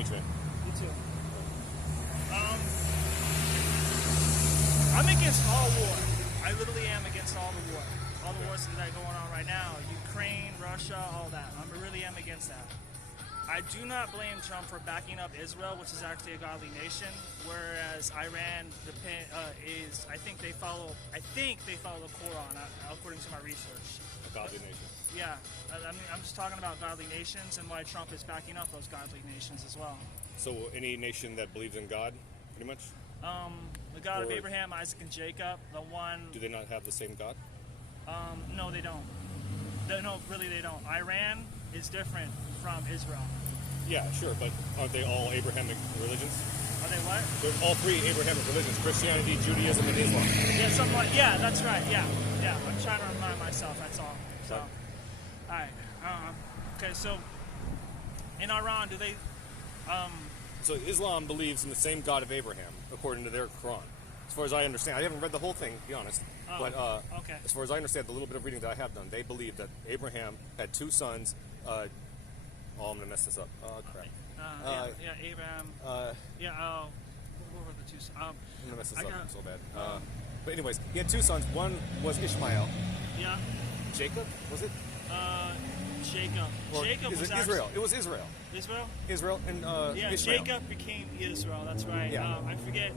meet you, man. You too. I'm against all war. I literally am against all the war. All the wars that are going on right now. Ukraine, Russia, all that. I really am against that. I do not blame Trump for backing up Israel, which is actually a godly nation, whereas Iran is. I think they follow the Quran, according to my research. A godly nation. Yeah, I mean, I'm just talking about godly nations and why Trump is backing up those godly nations as well. So any nation that believes in God, pretty much? The God of Abraham, Isaac, and Jacob, the one... Do they not have the same God? No, they don't. No, really they don't. Iran is different from Israel. Yeah, sure, but aren't they all Abrahamic religions? Are they what? They're all three Abrahamic religions, Christianity, Judaism, and Islam. Yeah, that's right, yeah. I'm trying to remind myself, that's all. So, all right. Okay, so in Iran, do they... So Islam believes in the same God of Abraham, according to their Quran. As far as I understand, I haven't read the whole thing, to be honest. But okay. As far as I understand, the little bit of reading that I have done, they believe that Abraham had two sons. I'm going to mess this up. Oh, crap. Abraham. What were the two sons? I'm going to mess this up so bad. But anyways, he had two sons. One was Ishmael. Yeah. Jacob, was it? Jacob. Or Jacob was Israel. It was Israel. Israel and yeah, Ishmael. Jacob became Israel. That's right. Yeah. I forget.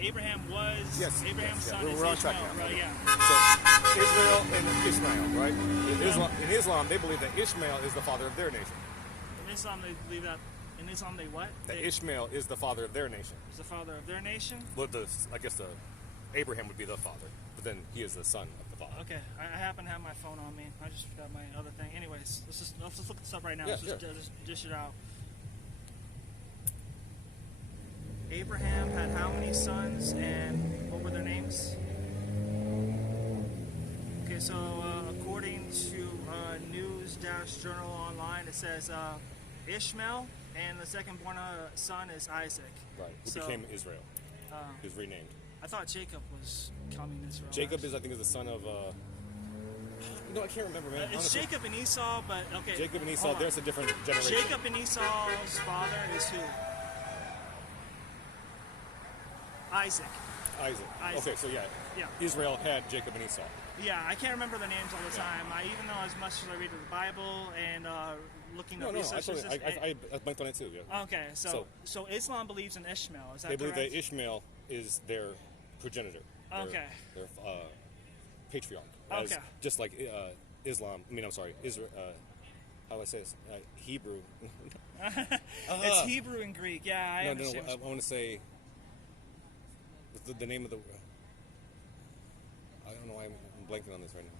Abraham was Abraham's son. We're on track now. Right, yeah. So Israel and Ishmael, right? In Islam, they believe that Ishmael is the father of their nation. In Islam, they believe that. In Islam, they what? That Ishmael is the father of their nation. Is the father of their nation? Well, I guess Abraham would be the father, but then he is the son of the father. Okay, I happen to have my phone on me. I just forgot my other thing. Anyways, let's just look this up right now. Yeah, Let's just dish it out. Abraham had how many sons, and what were their names? Okay, so according to News-Journal Online, it says Ishmael, and the second-born son is Isaac. Right, who became Israel. He was renamed. I thought Jacob was coming Israel. Jacob is, I think, is the son of. I can't remember, man. It's honestly. Jacob and Esau, but okay. Jacob and Esau, there's a different generation. Jacob and Esau's father is who? Isaac. Okay, so yeah. Israel had Jacob and Esau. Yeah, I can't remember the names all the time. Even though as much as I read the Bible and looking at research. I blanked on it too. Yeah. Okay, so Islam believes in Ishmael. Is that they correct? believe that Ishmael is their progenitor. Okay. Their patriarch. Okay. Just like Islam. Israel. How do I say this? Hebrew. It's Hebrew and Greek. Yeah, I understand. I want to say the name of the. I don't know why I'm blanking on this right now.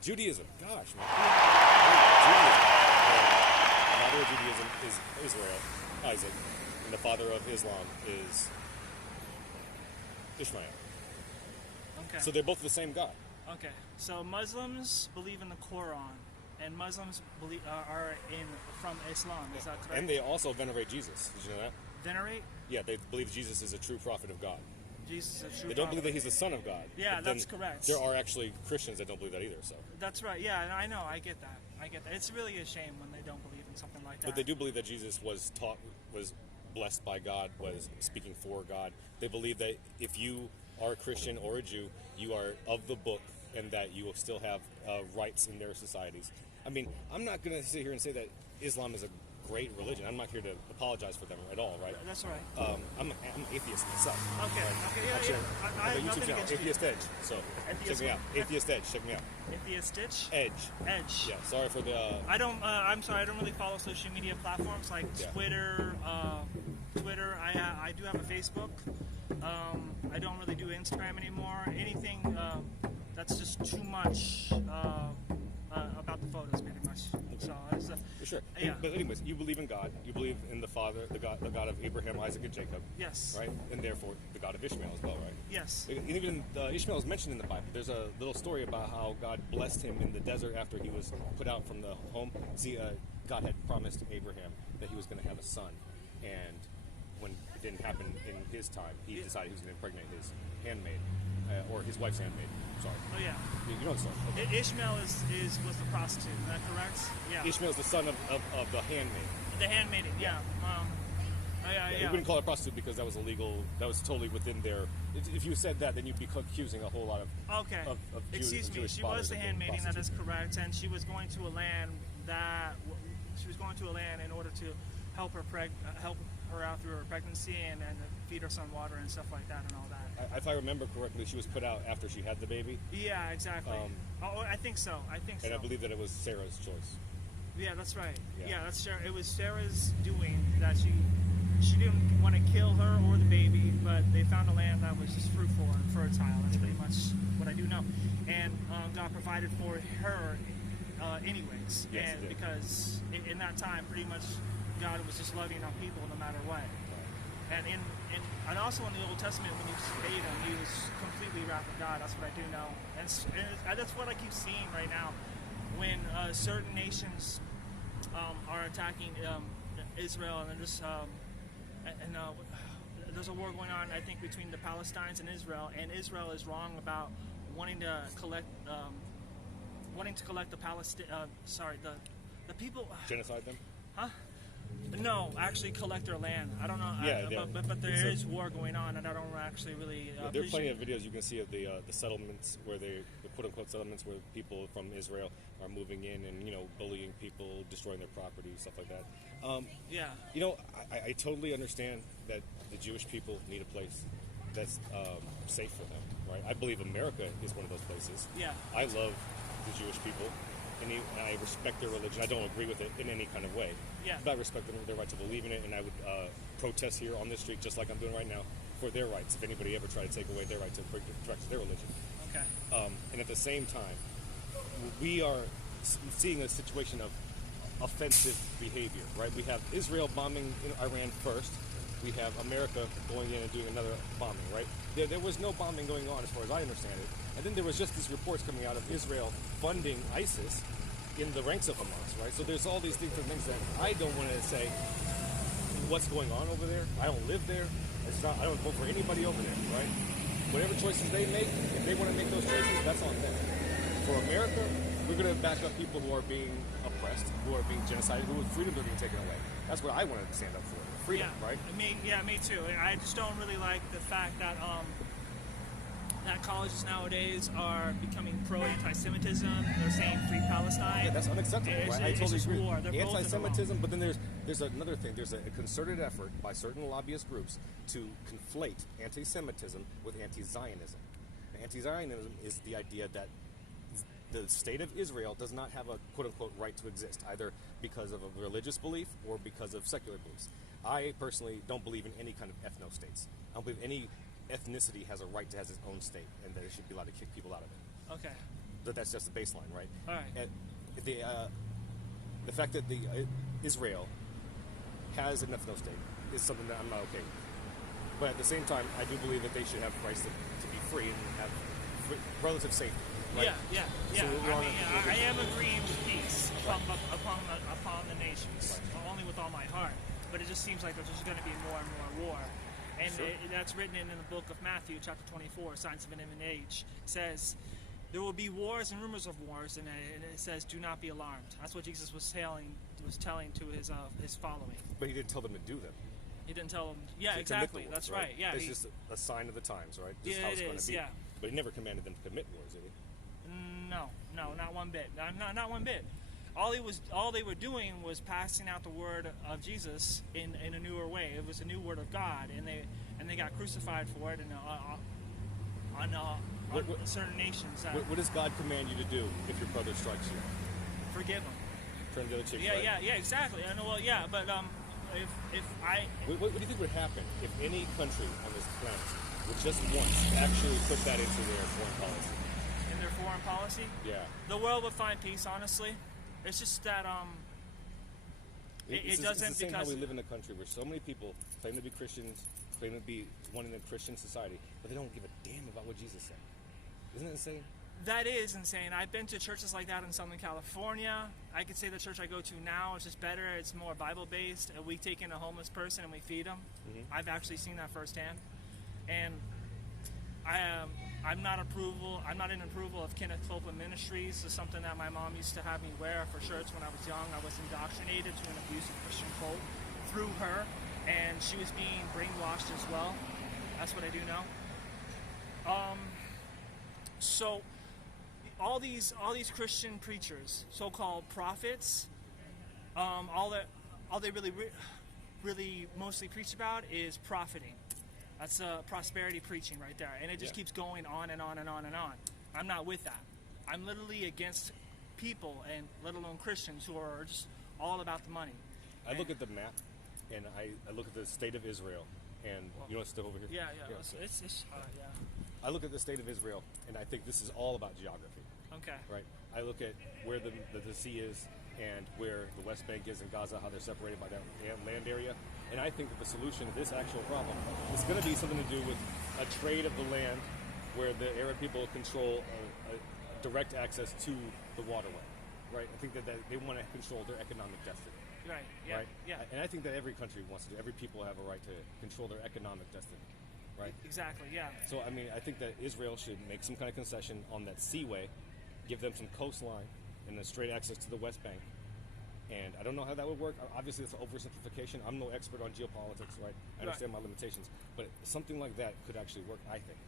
Judaism. Gosh, man. Judaism. The father of Judaism is Israel, Isaac, and the father of Islam is Ishmael. Okay. So they're both the same God. Okay. So Muslims believe in the Quran, and Muslims are from Islam. Is that correct? And they also venerate Jesus. Did you know that? Venerate? Yeah, they believe Jesus is a true prophet of God. Jesus is a true They don't prophet. believe that he's the son of God. Yeah, that's correct. There are actually Christians that don't believe that either. So. That's right. Yeah, I know. I get that. It's really a shame when they don't believe in something like that. But they do believe that Jesus was blessed by God, was speaking for God. They believe that if you are a Christian or a Jew, you are of the book, and that you will still have rights in their societies. I mean, I'm not going to sit here and say that Islam is a great religion. I'm not here to apologize for them at all, right? That's right. I'm an atheist myself. Okay. Right? Okay. Yeah. Actually, I I have have a nothing YouTube channel, against Atheist you. Edge. So check me out. Atheist Edge. Check me out. Atheist Stitch. Edge. Yeah. Sorry for the. I don't. I'm sorry. I don't really follow social media platforms like Twitter. Twitter. I do have a Facebook. I don't really do Instagram anymore. Anything that's just too much about the photos, pretty much. So sure. Yeah. But anyways, you believe in God. You believe in the Father, the God of Abraham, Isaac, and Jacob. Yes. Right, and therefore the God of Ishmael as well, right? Yes. Even Ishmael is mentioned in the Bible. There's a little story about how God blessed him in the desert after he was put out from the home. See, God had promised Abraham that he was going to have a son, and when it didn't happen in his time, he decided he was going to impregnate his handmaid. or his wife's handmaid. Sorry. Oh yeah. You know the story. Okay. Ishmael was the prostitute. Is that correct? Yeah. Ishmael's the son of the handmaid. The handmaiden. Yeah. You wouldn't call it prostitute because that was illegal. That was totally within their. If you said that, then you'd be accusing a whole lot of. Okay. Of Excuse me. Jewish She fathers was the of being handmaiden. That is prostitutes. correct, and she was going to a land in order to help her help her out through her pregnancy and feed her son water and stuff like that and all that. If I remember correctly, she was put out after she had the baby. Yeah, exactly. I think so. And I believe that it was Sarah's choice. Yeah, that's right. Yeah. Yeah, that's Sarah. It was Sarah's doing that she didn't want to kill her or the baby, but they found a land that was just fruitful and fertile. That's pretty much what I do know. And God provided for her anyways. Yes, and he did. because in that time, pretty much God was just loving on people no matter what. And also in the Old Testament, when you studied him, he was completely wrath of God. That's what I do know. And that's what I keep seeing right now. When certain nations are attacking Israel, and there's a war going on, I think, between the Palestinians and Israel is wrong about wanting to collect the people. Genocide them. Huh? No, actually collect their land. I don't know. Yeah, But there is war going on, and I don't actually really. There are plenty of videos you can see of the settlements where the quote unquote settlements where people from Israel are moving in and bullying people, destroying their property, stuff like that. Yeah. I totally understand that the Jewish people need a place that's safe for them, right? I believe America is one of those places. Yeah. I love the Jewish people, and I respect their religion. I don't agree with it in any kind of way. Yeah. But I respect their right to believe in it, and I would protest here on this street, just like I'm doing right now, for their rights. If anybody ever tried to take away their right to practice their religion. Okay. And at the same time, we are seeing a situation of offensive behavior, right? We have Israel bombing in Iran first. We have America going in and doing another bombing, right? There was no bombing going on as far as I understand it. And then there was just these reports coming out of Israel funding ISIS in the ranks of Hamas, right? So there's all these different things that I don't want to say what's going on over there. I don't live there. I don't vote for anybody over there, right? Whatever choices they make, if they want to make those choices, that's on them. For America, we're going to back up people who are being oppressed, who are being genocided, whose freedoms are being taken away. That's what I wanted to stand up for. Freedom, yeah. right? Me too. I just don't really like the fact that that colleges nowadays are becoming pro-anti-Semitism. They're saying free Palestine. Yeah, that's unacceptable. Right? I totally agree. War. Anti-Semitism, but then there's another thing. There's a concerted effort by certain lobbyist groups to conflate anti-Semitism with anti-Zionism. Anti-Zionism is the idea that the state of Israel does not have a quote-unquote right to exist, either because of a religious belief or because of secular beliefs. I personally don't believe in any kind of ethno-states. I don't believe any ethnicity has a right to have its own state, and that it should be allowed to kick people out of it. Okay. But that's just the baseline, right? All right. And the fact that Israel has an ethno-state is something that I'm not okay with. But at the same time, I do believe that they should have rights to be free and have relative safety. Right? Yeah. So I am agreeing with peace upon the nations, only with all my heart. But it just seems like there's just going to be more and more war. And sure. That's written in the book of Matthew, chapter 24, Signs of an Imminent Age. It says, there will be wars and rumors of wars, and it says, do not be alarmed. That's what Jesus was telling to his following. But he didn't tell them to do them. He didn't tell them. Yeah, to exactly. Wars, That's right. Yeah, it's just a sign of the times, right? This yeah, is how it's going is. to be. Yeah. But he never commanded them to commit wars, did he? No, not one bit. Not one bit. All they were doing was passing out the word of Jesus in a newer way. It was a new word of God, and they got crucified for it, and on certain nations. What does God command you to do if your brother strikes you? Forgive him. Turn the other cheek. Yeah, exactly. I know. Well, yeah, but if I. What do you think would happen if any country on this planet would just once actually put that into their foreign policy? In their foreign policy? Yeah. The world would find peace, honestly. It's just that it doesn't, it's the same because how we live in a country where so many people claim to be Christians, claim to be one in a Christian society, but they don't give a damn about what Jesus said. Isn't that insane? That is insane. I've been to churches like that in Southern California. I could say the church I go to now is just better. It's more Bible-based. We take in a homeless person and we feed them. Mm-hmm. I've actually seen that firsthand. And I'm not in approval of Kenneth Copeland Ministries. It's something that my mom used to have me wear for shirts when I was young. I was indoctrinated to an abusive Christian cult through her, and she was being brainwashed as well. That's what I do know. So all these Christian preachers, so-called prophets, all they really mostly preach about is profiting. That's prosperity preaching right there, and it just keeps going on and on and on and on. I'm not with that. I'm literally against people, and let alone Christians, who are just all about the money. I look at the map, and I look at the state of Israel, and you know what's still over here? Yeah. It's yeah. I look at the state of Israel, and I think this is all about geography. Okay. Right. I look at where the sea is and where the West Bank is in Gaza, how they're separated by that land area. And I think that the solution to this actual problem is going to be something to do with a trade of the land where the Arab people control a direct access to the waterway. Right. I think that they want to control their economic destiny. Right. Yeah. Right? Yeah. And I think that every country wants to do. Every people have a right to control their economic destiny. Right. Exactly. Yeah. So I mean, I think that Israel should make some kind of concession on that seaway, give them some coastline and a straight access to the West Bank. And I don't know how that would work. Obviously, it's an oversimplification. I'm no expert on geopolitics, right? I understand my limitations. But something like that could actually work, I think.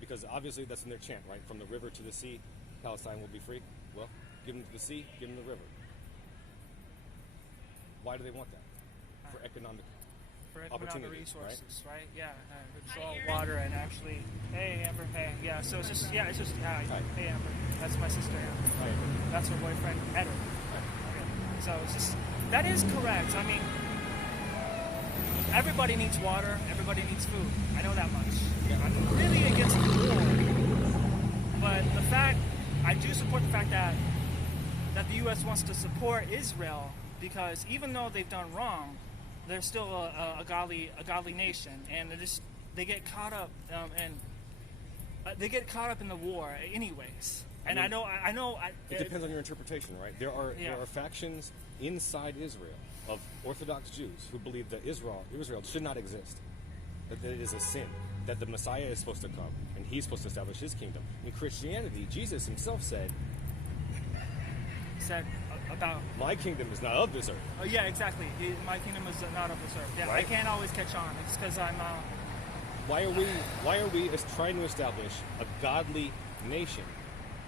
Because obviously, that's in their chant, right? From the river to the sea, Palestine will be free. Well, give them to the sea, give them the river. Why do they want that? For economic opportunity, resources, right? Yeah, control water and actually. Hey, Amber. Hey, yeah. So it's just, hey, Amber. That's my sister, Amber. Right. That's her boyfriend, Eder. Okay. So it's just, that is correct. I mean, everybody needs water. Everybody needs food. I know that much. Yeah. I'm really against the war, but I do support the fact that the U.S. wants to support Israel, because even though they've done wrong, they're still a godly nation, and they get caught up in the war anyways. And I know. It depends on your interpretation, right? There are factions inside Israel of Orthodox Jews who believe that Israel should not exist, that it is a sin, that the Messiah is supposed to come and he's supposed to establish his kingdom. In Christianity, Jesus himself said about my kingdom is not of this earth. Oh yeah, exactly. My kingdom is not of this earth. Yeah, right? I can't always catch on. It's because I'm. Why are we trying to establish a godly nation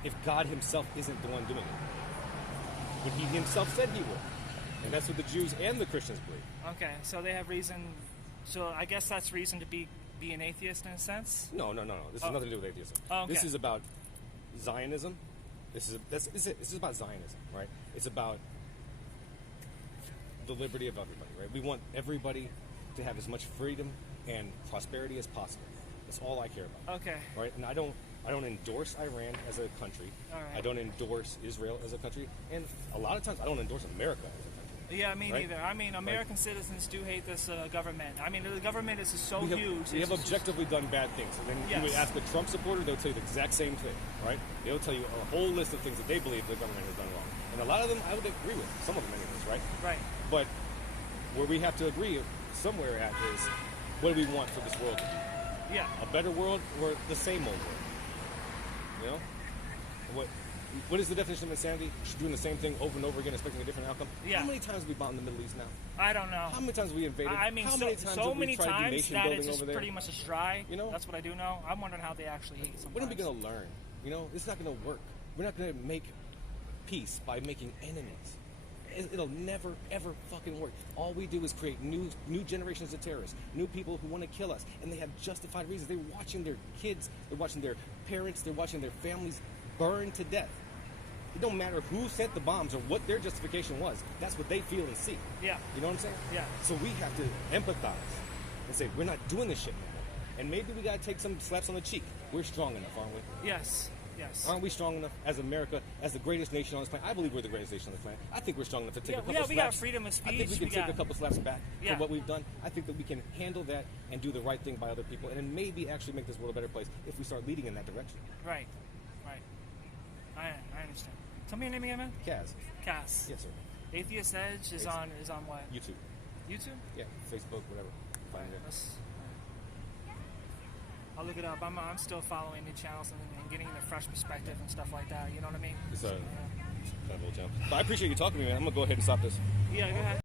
if God himself isn't the one doing it? But he himself said he would, and that's what the Jews and the Christians believe. Okay, so they have reason. So I guess that's reason to be an atheist in a sense. No. This has nothing to do with atheism. Oh, okay. This is about Zionism. This is about Zionism, right? It's about the liberty of everybody, right? We want everybody to have as much freedom and prosperity as possible. That's all I care about. Okay. Right? And I don't endorse Iran as a country. All right. I don't endorse Israel as a country, and a lot of times I don't endorse America as a country. Yeah, me right? neither. I mean, American citizens do hate this government. I mean, the government is so huge. We have objectively done bad things. And then you would ask a Trump supporter, they'll tell you the exact same thing, right? They'll tell you a whole list of things that they believe the government has done wrong. And a lot of them I would agree with. Some of them anyways, right? Right. But where we have to agree somewhere at is, what do we want for this world to be? Yeah. A better world or the same old world? You know? What is the definition of insanity? Just doing the same thing over and over again, expecting a different outcome? Yeah. How many times have we bombed the Middle East now? I don't know. How many times have we invaded? I mean, how many times so have we many tried to do times nation that building it's just over there? pretty much a strike. You know? That's what I do know. I'm wondering how they actually hate sometimes. When are we going to learn? You know, it's not going to work. We're not going to make peace by making enemies. It'll never, ever fucking work. All we do is create new generations of terrorists, new people who want to kill us, and they have justified reasons. They're watching their kids, they're watching their parents, they're watching their families burn to death. It don't matter who sent the bombs or what their justification was. That's what they feel and see. Yeah. You know what I'm saying? Yeah. So we have to empathize and say, we're not doing this shit anymore. And maybe we got to take some slaps on the cheek. We're strong enough, aren't we? Yes. Aren't we strong enough as America, as the greatest nation on this planet? I believe we're the greatest nation on this planet. I think we're strong enough to take a couple slaps. We got freedom of speech. I think we can take a couple slaps back for what we've done. I think that we can handle that and do the right thing by other people, and then maybe actually make this world a better place if we start leading in that direction. Right. I understand. Tell me your name again, man. Kaz. Cass. Yes, sir. Atheist Edge is on what? YouTube. YouTube? Yeah, Facebook, whatever. Find it there. I'll look it up. I'm still following new channels and getting the fresh perspective and stuff like that. You know what I mean? It's a Yeah. level jump. But I appreciate you talking to me, man. I'm gonna go ahead and stop this. Yeah, go ahead.